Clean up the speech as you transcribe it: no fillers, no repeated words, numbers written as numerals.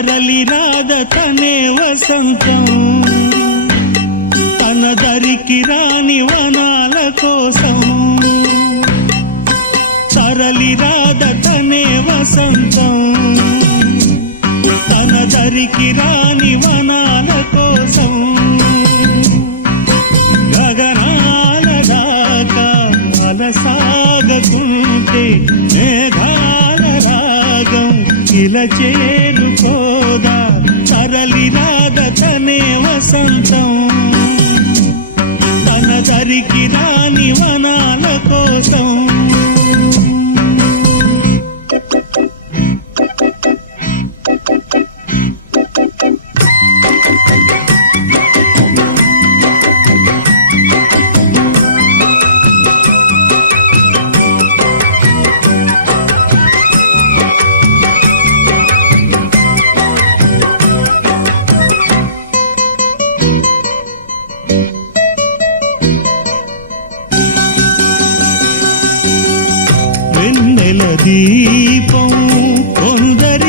తరలి రాద తనే వసంతం తన దరికి రాని వనాల కోసం తరలి రాద తనే వసంతం తన దరికి రాని వనాల కోసం గగనాల దాకా అలసాగకుంటే మేఘాల రాగం ఇలా చేరుకోదా తరలి రాద తనే వసంతం తన దరికి రాని వనాల కోసం వెన్నెల దీపం కొందరి